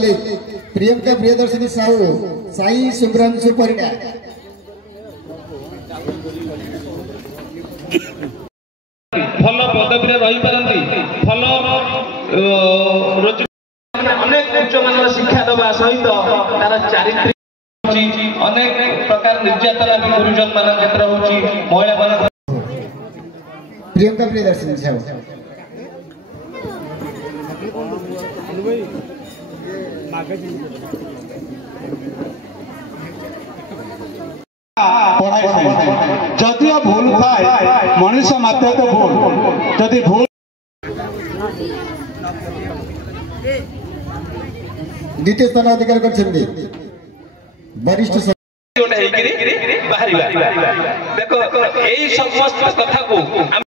मल्लिक प्रियंका प्रियदर्शिनी साहू साई शुभ्रांशु परिडा फल पदवी रही पारती फल अनेक उच्च मान शिक्षा देवा सहित तार चारित्रिक अनेक प्रकार निर्यातना भी गुरुजन मान क्षेत्र होची महिला मान प्रियंका प्रियदर्शिनी साहू जदि भूल थाए मनुष्य मात्र तो भूल जदि भूल द्वितीय स्थान अधिकार कर वरिष्ठ देखो यही समस्त कथा को